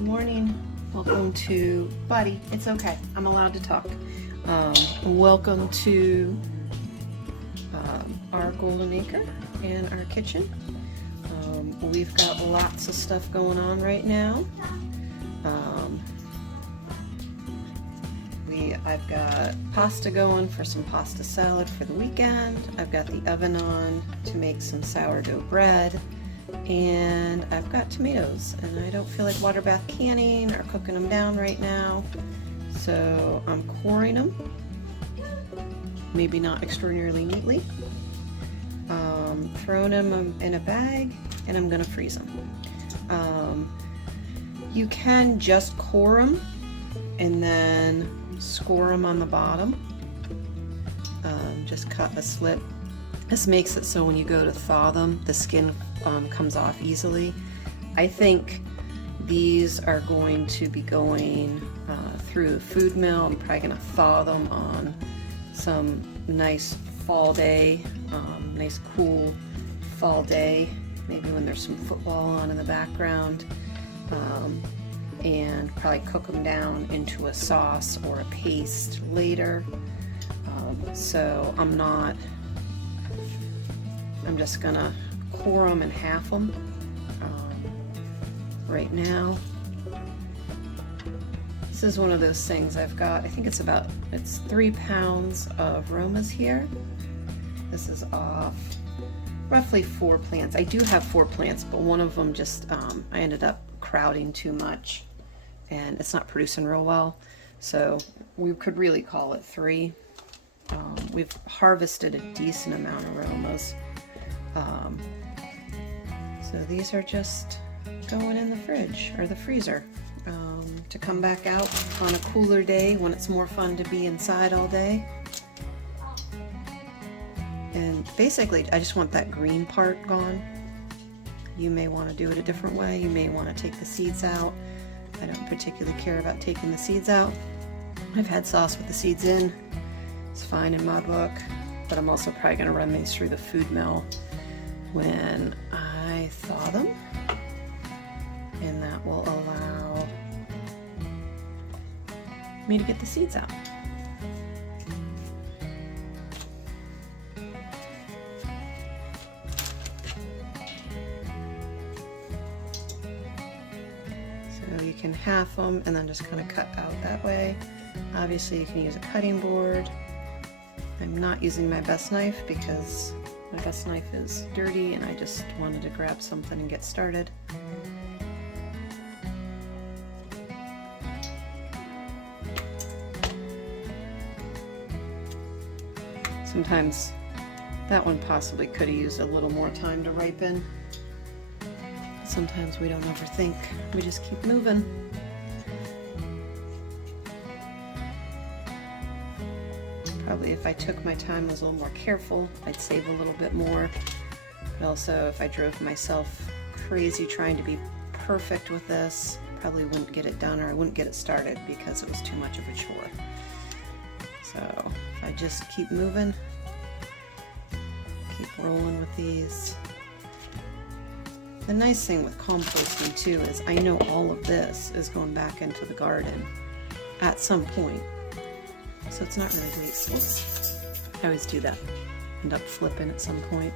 Good morning. Welcome to Buddy. It's okay. I'm allowed to talk. Welcome to our golden acre and our kitchen. We've got lots of stuff going on right now. I've got pasta going for some pasta salad for the weekend. I've got the oven on to make some sourdough bread. And I've got tomatoes, and I don't feel like water bath canning or cooking them down right now. So I'm coring them, maybe not extraordinarily neatly. Throwing them in a bag, and I'm gonna freeze them. You can just core them and then score them on the bottom. Just cut a slit. This makes it so when you go to thaw them, the skin comes off easily. I think these are going to be going through the food mill. I'm probably going to thaw them on some nice fall day, nice cool fall day, maybe when there's some football on in the background, and probably cook them down into a sauce or a paste later. So I'm just gonna core them and half them right now. This is one of those things I've got. I think it's 3 pounds of Roma's here. This is off roughly 4 plants. I do have 4 plants, but one of them just I ended up crowding too much, and it's not producing real well. So we could really call it 3. We've harvested a decent amount of Romas. So these are just going in the fridge or the freezer to come back out on a cooler day when it's more fun to be inside all day. And basically I just want that green part gone. You may want to do it a different way. You may want to take the seeds out. I don't particularly care about taking the seeds out. I've had sauce with the seeds in. It's fine in my book, but I'm also probably going to run these through the food mill when I thaw them, and that will allow me to get the seeds out. So you can half them and then just kind of cut out that way. Obviously you can use a cutting board. I'm not using my best knife because my best knife is dirty and I just wanted to grab something and get started. Sometimes that one possibly could have used a little more time to ripen. Sometimes we don't overthink, we just keep moving. Probably if I took my time and was a little more careful, I'd save a little bit more. But also if I drove myself crazy trying to be perfect with this, I probably wouldn't get it done, or I wouldn't get it started because it was too much of a chore. So if I just keep moving, keep rolling with these. The nice thing with composting too is I know all of this is going back into the garden at some point. So it's not really wasteful. I always do that. End up flipping at some point.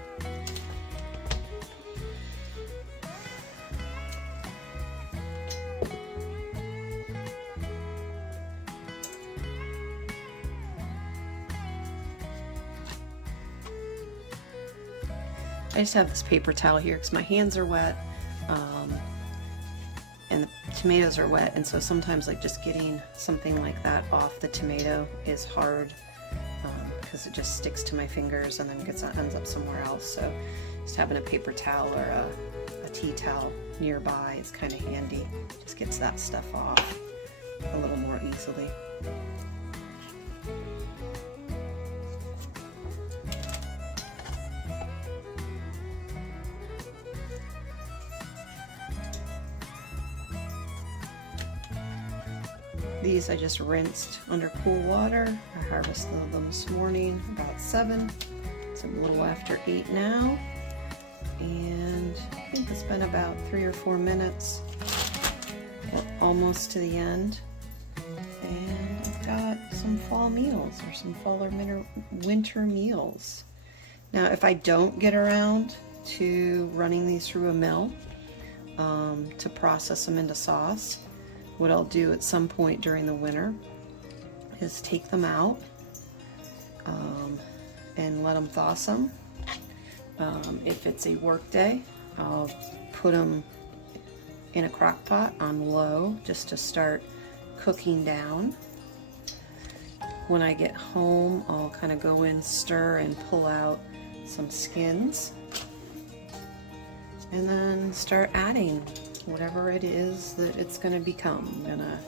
I just have this paper towel here because my hands are wet, and the tomatoes are wet, and so sometimes like just getting something like that off the tomato is hard because it just sticks to my fingers and then ends up somewhere else. So just having a paper towel or a tea towel nearby is kind of handy. Just gets that stuff off a little more easily. These I just rinsed under cool water. I harvested them this morning about 7. It's a little after 8 now. And I think it's been about 3 or 4 minutes. but almost to the end. And I've got some fall meals, or some fall or winter meals. Now, if I don't get around to running these through a mill to process them into sauce, what I'll do at some point during the winter is take them out and let them thaw some. If it's a work day, I'll put them in a crock pot on low just to start cooking down. When I get home, I'll kind of go in, stir, and pull out some skins, and then start adding whatever it is that it's going to become. I'm going to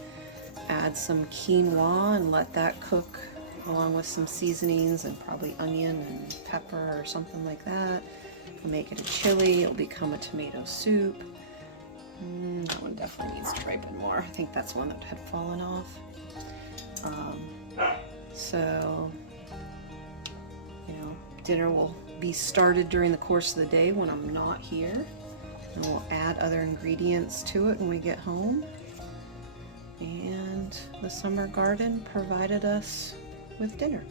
add some quinoa and let that cook along with some seasonings and probably onion and pepper or something like that. I'll make it a chili. It'll become a tomato soup. That one definitely needs to ripen more. I think that's one that had fallen off. So, you know, dinner will be started during the course of the day when I'm not here. And we'll add other ingredients to it when we get home. And the summer garden provided us with dinner.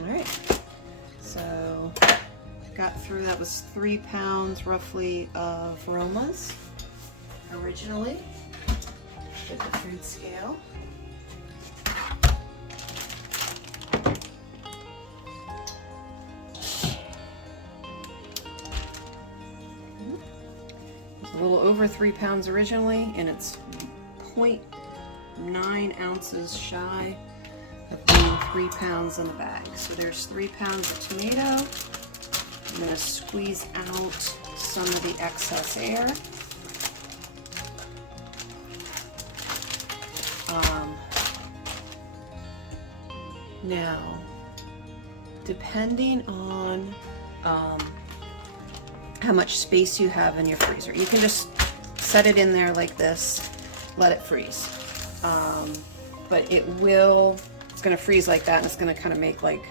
Alright, so got through, that was 3 pounds roughly of Romas originally with the food scale. It's a little over 3 pounds originally, and it's 0.9 ounces shy of being 3 pounds in the bag. So there's 3 pounds of tomato. I'm going to squeeze out some of the excess air. Now, depending on how much space you have in your freezer, you can just set it in there like this, let it freeze. But it's going to freeze like that, and it's going to kind of make like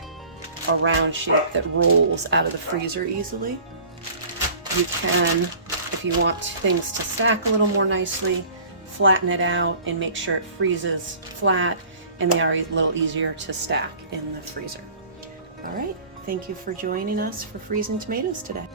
a round shape that rolls out of the freezer easily. You can, if you want things to stack a little more nicely, flatten it out and make sure it freezes flat, and they are a little easier to stack in the freezer. All right, thank you for joining us for freezing tomatoes today.